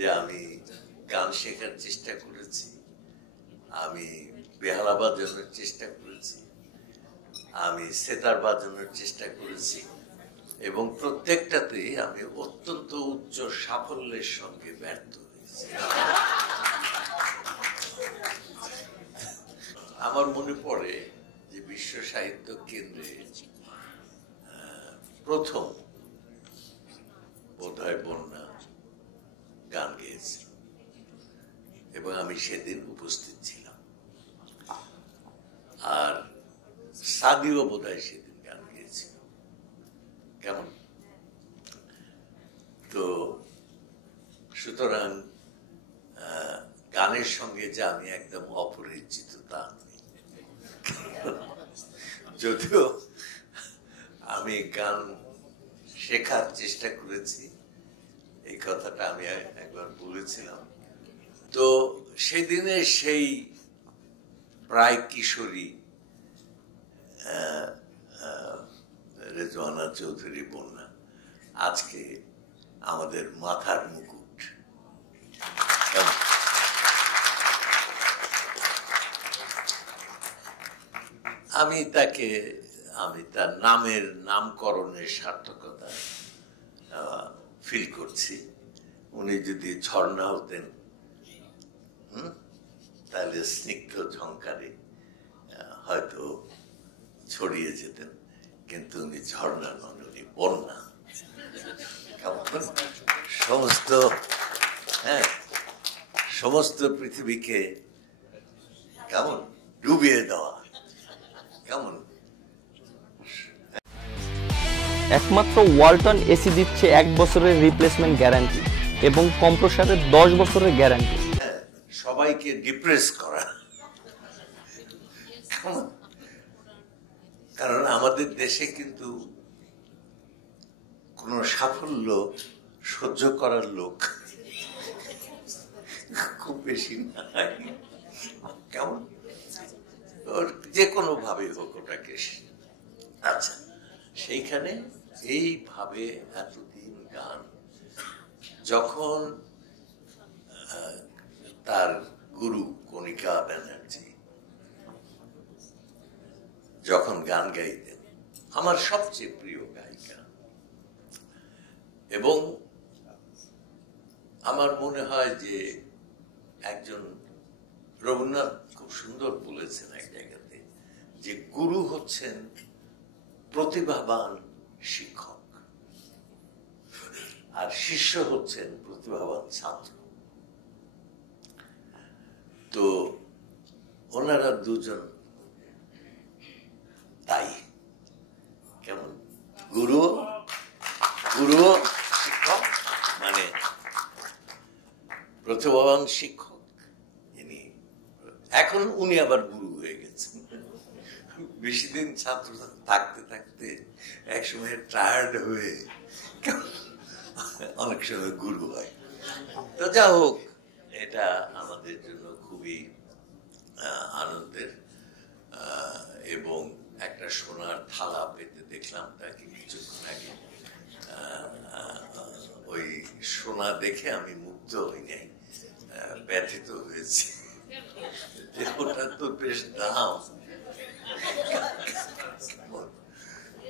যে আমি গান শেখার চেষ্টা করেছি, আমি বেহালা বাজানোর চেষ্টা করেছি, আমি সেতার বাজানোর চেষ্টা করেছি এবং প্রত্যেকটাতেই আমি অত্যন্ত উচ্চ সাফল্যের সঙ্গে ব্যর্থ হয়েছি। আমার মনে পড়ে যে বিশ্ব সাহিত্য কেন্দ্রে প্রথম বোধহয় বন্যা গান গেয়েছে এবং আমি সেদিন উপস্থিত ছিলাম, আর সাদিও বোধহয় সেদিন গান গেয়েছিল। কেমন? তো সুতরাং গানের সঙ্গে যে আমি একদম অপরিচিত তা নই, যদিও আমি গান শেখার চেষ্টা করেছি, এই কথাটা আমি একবার বলেছিলাম। তো সেদিনে সেই প্রায় কিশোরী রেজওয়ানা চৌধুরী বন্যা আজকে আমাদের মাথার মুকুট। আমি তার নামের নামকরণের সার্থকতা ফিল করছি। উনি যদি ঝর্ণা হতেন তাহলে স্নিগ্ধ ঝংকারে হয়তো ছড়িয়ে যেতেন, কিন্তু উনি ঝর্ণা নন, উনি বন্যা। সমস্ত পৃথিবীকে কেমন ডুবিয়ে দেওয়া। কেমন? একমাত্র ওয়ালটন এসি দিচ্ছে 1 বছরের রিপ্লেসমেন্ট গ্যারান্টি এবং কম্প্রেসরের 10 বছরের গ্যারান্টি। সবাইকে ডিপ্রেস করা, কারণ আমাদের দেশে কিন্তু কোন সাফল্য সহ্য করার লোক খুব বেশি নাই। কেমন? যে কোনো ভাবে হোক ওটাকে। আচ্ছা, সেইখানে এইভাবে এতদিন গান, যখন তার গুরু কণিকা ব্যানার্জি যখন গান গাইতেন, আমার সবচেয়ে প্রিয় গায়িকা, এবং আমার মনে হয় যে একজন রবীন্দ্রনাথ খুব সুন্দর বলেছেন এক জায়গাতে যে গুরু হচ্ছেন প্রতিভাবান শিক্ষক আর শিষ্য হচ্ছেন প্রতিভাবান ছাত্র। তো ওনারা দুজন তাই। কেমন? গুরু শিক্ষক, মানে প্রতিভাবান শিক্ষক ইনি, এখন উনি আবার গুরু হয়ে গেছেন। বেশি দিন ছাত্র থাকতে থাকতে একসময় টায়ার্ড হয়ে অনেক সময় গুরু হয়। তো যা হোক, এটা আমাদের জন্য খুবই আনন্দের, এবং একটা সোনার থালা পেতে দেখলাম তাকে কিছুক্ষণ আগে। ওই সোনা দেখে আমি মুগ্ধ হই নাই, ব্যথিত হয়েছি যে ওটা তো বেশ দাম।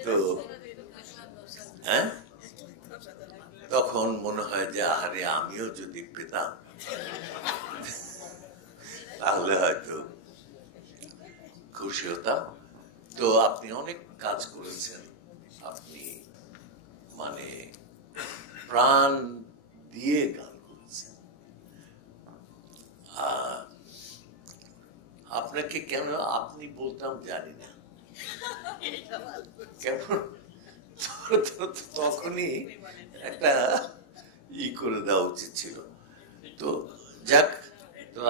তো তখন মনে হয় যে আরে আমিও যদি পেতাম তাহলে হয়তো খুশি হতাম। তো আপনি অনেক কাজ করেছেন, আপনি মানে প্রাণ দিয়ে গান করেছেন। আপনাকে কেন আপনি বলতাম জানি না, কেমন তখনই একটা করে দেওয়া উচিত ছিল। তো যাক, তো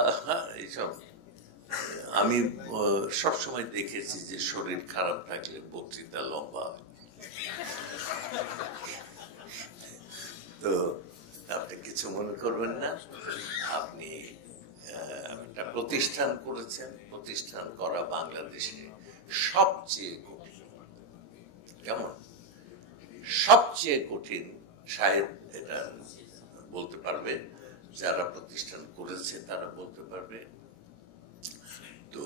এইসব আমি সবসময় দেখেছি যে শরীর খারাপ থাকলে বক্তৃতা লম্বা হয়। তো আপনি কিছু মনে করবেন না, আপনি একটা প্রতিষ্ঠান করেছেন। প্রতিষ্ঠান করা বাংলাদেশে সবচেয়ে কঠিন। কেমন? সবচেয়ে কঠিন, শায়দ এটা বলতে পারবে যারা প্রতিষ্ঠান করেছে তারা বলতে পারবে। তো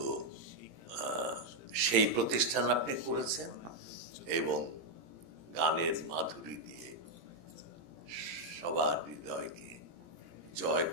সেই প্রতিষ্ঠান আপনি করেছেন এবং গানের মাধুরী দিয়ে সবার হৃদয়কে জয়